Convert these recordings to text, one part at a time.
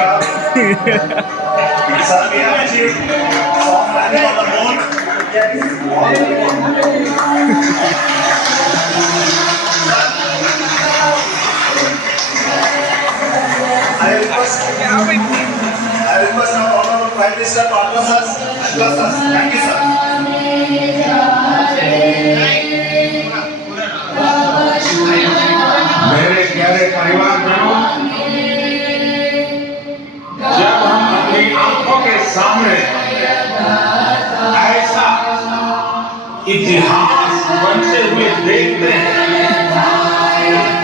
Sir, we have achieved soft landing on the moon. I request our honorable Prime Minister to address us. Thank you, sir. मेरे प्यारे परिवारजनों, जब हम अपनी आंखों के सामने ऐसा इतिहास बनते हुए देखते हैं,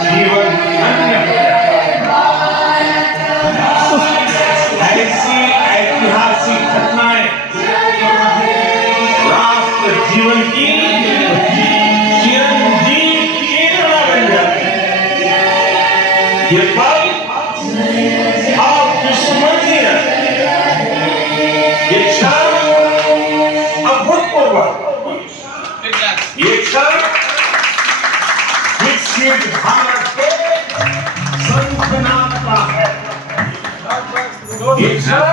जीवन धन्य हो जाता है। ऐसी ऐतिहासिक घटनाएं राष्ट्र जीवन की चिरंजीव प्रेरणा बन जाती है। ये पल आप विस्मरणीय है, ये क्षण अभूतपूर्व, ये क्षण विकसित भारत के संकल्प का है। ये क्षण